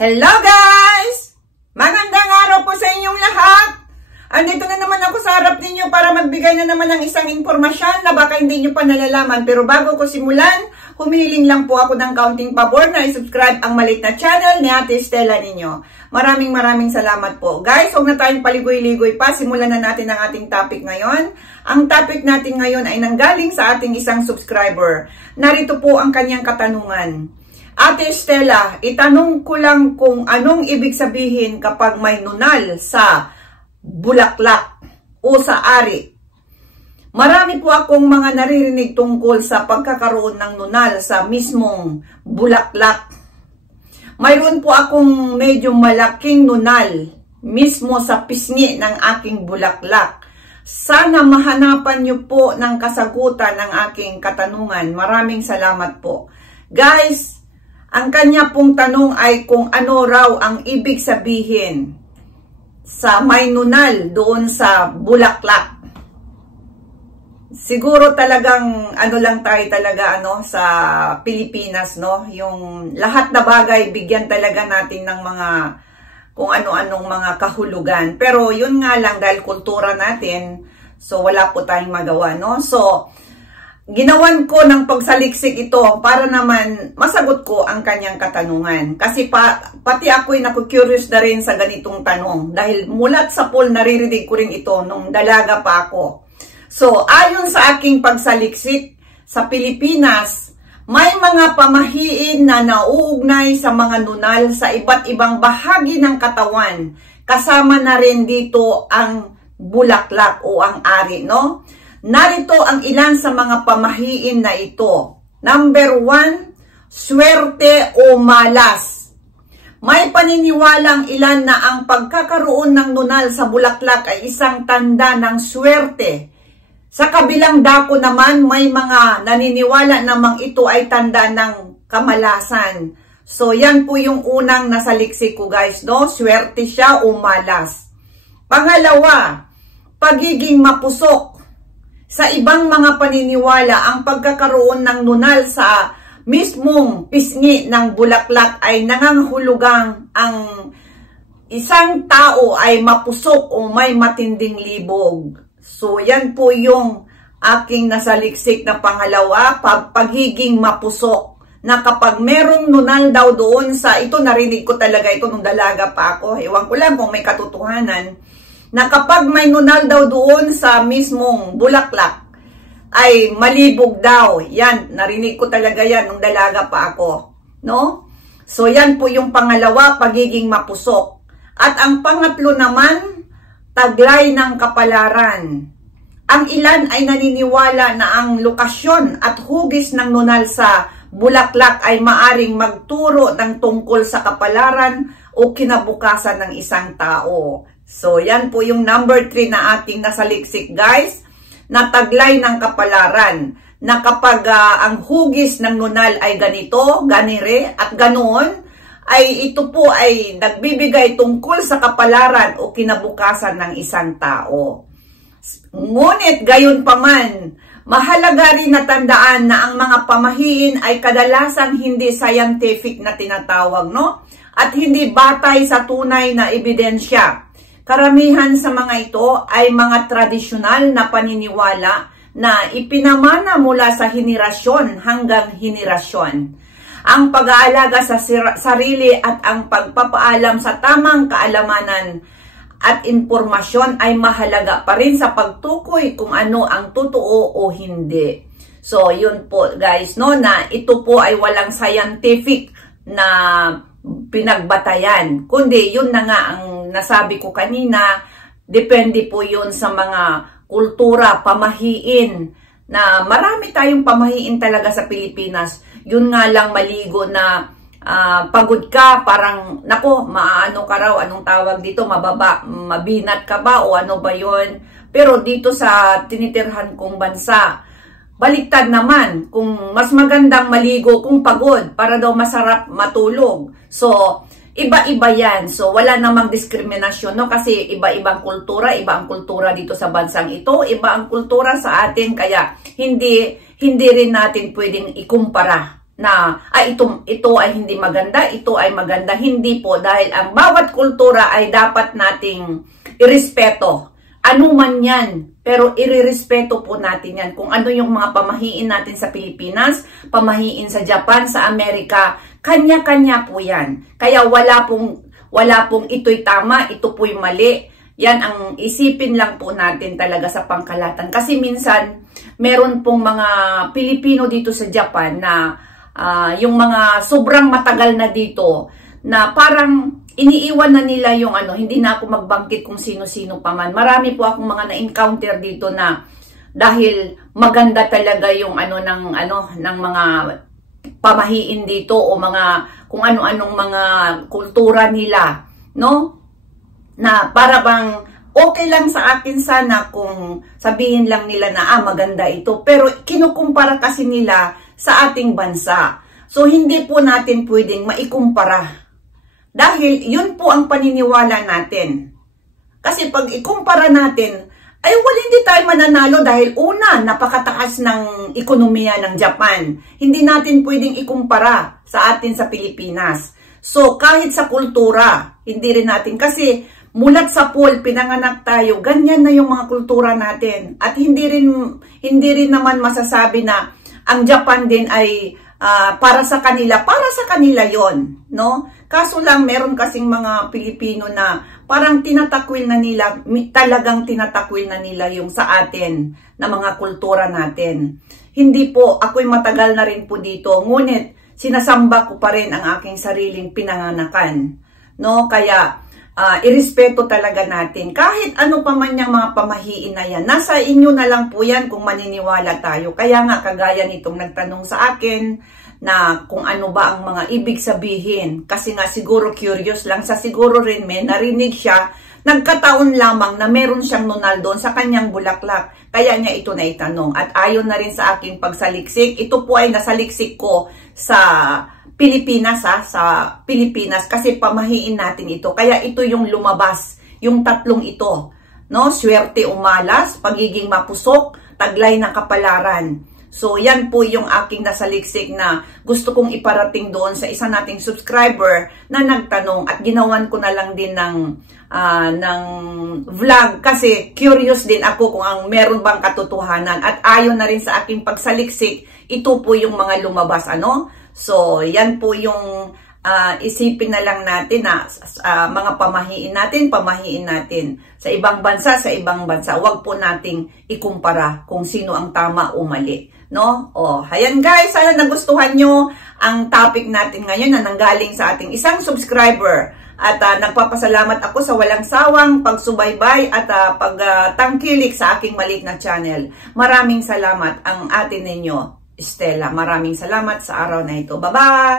Hello guys! Magandang araw po sa inyong lahat! Andito na naman ako sa harap ninyo para magbigay na naman ng isang informasyon na baka hindi nyo pa nalalaman. Pero bago ko simulan, humiling lang po ako ng kaunting pabor na i-subscribe ang maliit na channel ni Ate Stella ninyo. Maraming salamat po. Guys, huwag na tayong paligoy-ligoy pa. Simulan na natin ang ating topic ngayon. Ang topic natin ngayon ay nanggaling sa ating isang subscriber. Narito po ang kanyang katanungan. Ate Stella, itanong ko lang kung anong ibig sabihin kapag may nunal sa bulaklak o sa ari. Marami po akong mga naririnig tungkol sa pagkakaroon ng nunal sa mismong bulaklak. Mayroon po akong medyo malaking nunal mismo sa pisngi ng aking bulaklak. Sana mahanapan niyo po ng kasagutan ng aking katanungan. Maraming salamat po. Guys, ang kanya pong tanong ay kung ano raw ang ibig sabihin sa may nunal doon sa bulaklak. Siguro talagang ano lang tayo talaga sa Pilipinas, no? Yung lahat na bagay bigyan talaga natin ng mga kung ano-anong mga kahulugan. Pero yun nga lang dahil kultura natin, so wala po tayong magawa, no? So ginawan ko ng pagsaliksik ito para naman masagot ko ang kanyang katanungan. Kasi pati ako'y naku-curious na rin sa ganitong tanong. Dahil mulat sa pool, naririnig ko rin ito nung dalaga pa ako. So, ayon sa aking pagsaliksik, sa Pilipinas, may mga pamahiin na nauugnay sa mga nunal sa iba't ibang bahagi ng katawan. Kasama na rin dito ang bulaklak o ang ari, no? Narito ang ilan sa mga pamahiin na ito. Number 1, swerte o malas. May paniniwalang ilan na ang pagkakaroon ng nunal sa bulaklak ay isang tanda ng swerte. Sa kabilang dako naman, may mga naniniwala namang ito ay tanda ng kamalasan. So, yan po yung unang nasaliksik ko guys, no? Swerte siya o malas. Pangalawa, pagiging mapusok. Sa ibang mga paniniwala, ang pagkakaroon ng nunal sa mismong pisngi ng bulaklak ay nangangahulugang ang isang tao ay mapusok o may matinding libog. So, yan po yung aking nasaliksik na pangalawa, pagiging mapusok. Na kapag merong nunal daw doon sa, ito narinig ko talaga ito nung dalaga pa ako. Ewan ko lang kung may katotohanan. Na kapag may nunal daw doon sa mismong bulaklak, ay malibog daw. Yan, narinig ko talaga yan nung dalaga pa ako. No? So, yan po yung pangalawa, pagiging mapusok. At ang pangatlo naman, taglay ng kapalaran. Ang ilan ay naniniwala na ang lokasyon at hugis ng nunal sa bulaklak ay maaring magturo ng tungkol sa kapalaran o kinabukasan ng isang tao. So, yan po yung number 3 na ating nasaliksik, guys, na taglay ng kapalaran. Na kapag ang hugis ng nunal ay ganito, ganire, at ganoon, ay ito po ay nagbibigay tungkol sa kapalaran o kinabukasan ng isang tao. Ngunit gayon pa man, mahalaga rin na tandaan na ang mga pamahiin ay kadalasang hindi scientific na tinatawag, no? At hindi batay sa tunay na ebidensya. Karamihan sa mga ito ay mga tradisyonal na paniniwala na ipinamana mula sa henerasyon hanggang henerasyon. Ang pag-aalaga sa sarili at ang pagpapaalam sa tamang kaalamanan at impormasyon ay mahalaga pa rin sa pagtukoy kung ano ang totoo o hindi. So, yun po guys, no, na ito po ay walang scientific na pinagbatayan. Kundi yun na nga ang nasabi ko kanina, depende po yun sa mga kultura, pamahiin, na marami tayong pamahiin talaga sa Pilipinas. Yun nga lang maligo na pagod ka, parang, nako, maano ka raw, anong tawag dito, mababa, mabinat ka ba, o ano ba yun? Pero dito sa tinitirhan kong bansa, baliktad naman, kung mas magandang maligo kung pagod, para daw masarap matulog. So, iba-iba yan. So, wala namang diskriminasyon, no? Kasi iba-ibang kultura, iba ang kultura dito sa bansang ito, iba ang kultura sa atin, kaya hindi rin natin pwedeng ikumpara na ito ay hindi maganda, ito ay maganda. Hindi po, dahil ang bawat kultura ay dapat nating irespeto. Ano man yan, pero irerespeto po natin yan. Kung ano yung mga pamahiin natin sa Pilipinas, pamahiin sa Japan, sa Amerika, kanya-kanya po yan. Kaya wala pong ito'y tama, ito po'y mali. Yan ang isipin lang po natin talaga sa pangkalahatan. Kasi minsan, meron pong mga Pilipino dito sa Japan na yung mga sobrang matagal na dito, na parang iniiwan na nila yung hindi na ako magbanggit kung sino-sino pa man. Marami po akong mga na-encounter dito na dahil maganda talaga yung ng mga pamahiin dito o mga kung ano-anong mga kultura nila, no? Na para bang okay lang sa akin sana kung sabihin lang nila na maganda ito, pero kinukumpara kasi nila sa ating bansa. So hindi po natin pwedeng maikumpara. Dahil yun po ang paniniwala natin. Kasi pag ikumpara natin, ay hindi tayo mananalo dahil una, napakataas ng ekonomiya ng Japan. Hindi natin pwedeng ikumpara sa atin sa Pilipinas. So kahit sa kultura, hindi rin natin, kasi mulat sa pool, pinanganak tayo, ganyan na yung mga kultura natin. At hindi rin naman masasabi na ang Japan din ay para sa kanila yon, no? Kaso lang meron kasing mga Pilipino na parang tinatakwil na nila, talagang tinatakwil na nila yung sa atin na mga kultura natin. Hindi po, ako'y matagal na rin po dito, ngunit sinasamba ko pa rin ang aking sariling pinanganakan, no? Kaya irespeto talaga natin. Kahit ano pa man yung mga pamahiin na yan, nasa inyo na lang po yan kung maniniwala tayo. Kaya nga, kagaya nitong nagtanong sa akin na kung ano ba ang mga ibig sabihin. Kasi nga siguro curious lang sa siguro rin may narinig siya. Nagkataon lamang na meron siyang nunal doon sa kanyang bulaklak. Kaya niya ito na itanong. At ayon na rin sa aking pagsaliksik, ito po ay nasaliksik ko sa Pilipinas, sa Pilipinas, kasi pamahiin natin ito. Kaya ito yung lumabas, yung tatlong ito, no? Swerte umalas, pagiging mapusok, taglay na kapalaran. So yan po yung aking nasaliksik na gusto kong iparating doon sa isa nating subscriber na nagtanong, at ginawan ko na lang din ng vlog kasi curious din ako kung ang meron bang katotohanan, at ayon na rin sa aking pagsaliksik, ito po yung mga lumabas, So, yan po yung isipin na lang natin na mga pamahiin natin sa ibang bansa. Huwag po nating ikumpara kung sino ang tama o mali, no? Ayan guys, sana nagustuhan nyo ang topic natin ngayon na nanggaling sa ating isang subscriber. At nagpapasalamat ako sa walang sawang pagsubaybay at pagtangkilik sa aking maliit na channel. Maraming salamat, ang atin ninyo, Stella. Maraming salamat sa araw na ito. Bye-bye!